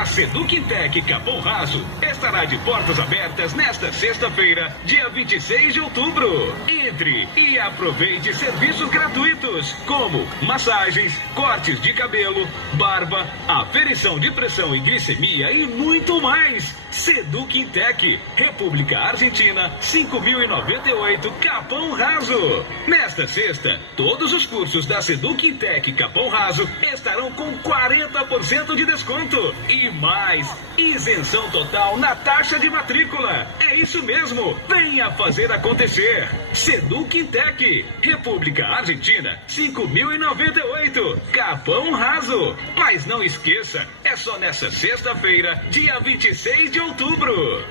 A Seductec Capão Raso estará de portas abertas nesta sexta-feira, dia 26 de outubro. Entre e aproveite serviços gratuitos, como massagens, cortes de cabelo, barba, aferição de pressão e glicemia e muito mais. Seductec, República Argentina, 5098, Capão Raso. Nesta sexta, todos os cursos da Seductec Capão Raso estarão com 40% de desconto. E mais, isenção total na taxa de matrícula. É isso mesmo, venha fazer acontecer. Seductec, República Argentina, 5098, Capão Raso. Mas não esqueça, é só nessa sexta-feira, dia 26 de outubro.